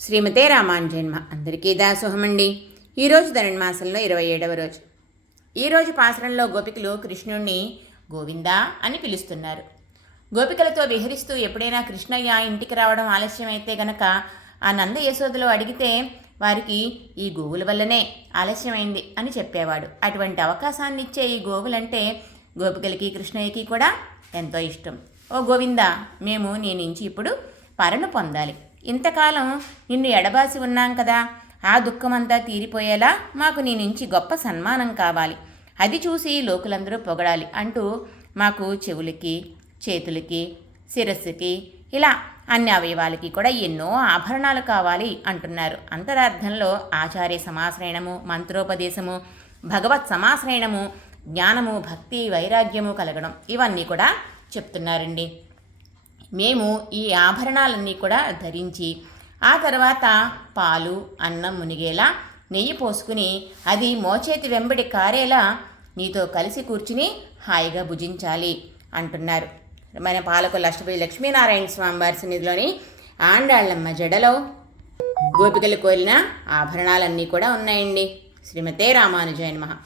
శ్రీమతే రామానుజన్మ అందరికీ దాసోహమండి. ఈరోజు ధనుర్మాసంలో 27వ రోజు. ఈరోజు పాసరంలో గోపికలు కృష్ణుణ్ణి గోవిందా అని పిలుస్తున్నారు. గోపికలతో విహరిస్తూ ఎప్పుడైనా కృష్ణయ్య ఇంటికి రావడం ఆలస్యమైతే గనక ఆ నంద యశోదలో అడిగితే వారికి ఈ గోవుల వల్లనే ఆలస్యమైంది అని చెప్పేవాడు. అటువంటి అవకాశాన్ని ఇచ్చే ఈ గోవులంటే గోపికలకి కృష్ణయ్యకి కూడా ఎంతో ఇష్టం. ఓ గోవిందా, మేము నీ నుంచి ఇప్పుడు పరను పొందాలి. ఇంతకాలం నిన్ను ఎడబాసి ఉన్నాం కదా, ఆ దుఃఖమంతా తీరిపోయేలా మాకు నీ నుంచి గొప్ప సన్మానం కావాలి. అది చూసి లోకులందరూ పొగడాలి అంటూ మాకు చెవులకి, చేతులకి, శిరస్సుకి, ఇలా అన్ని అవయవాలకి కూడా ఎన్నో ఆభరణాలు కావాలి అంటున్నారు. అంతరార్థంలో ఆచార్య సమాశ్రయణము, మంత్రోపదేశము, భగవత్ సమాశ్రయణము, జ్ఞానము, భక్తి, వైరాగ్యము కలగడం, ఇవన్నీ కూడా చెప్తున్నారండి. మేము ఈ ఆభరణాలన్నీ కూడా ధరించి ఆ తర్వాత పాలు, అన్నం మునిగేలా నెయ్యి పోసుకుని అది మోచేతి వెంబడి కారేలా నీతో కలిసి కూర్చుని హాయిగా భుజించాలి అంటున్నారు. మన పాలకొల్లు అష్టపతి లక్ష్మీనారాయణ స్వామి వారి సన్నిధిలోని ఆండాళ్ళమ్మ జడలో గోపికలు కోరిన ఆభరణాలన్నీ కూడా ఉన్నాయండి. శ్రీమతే రామానుజాయ నమః.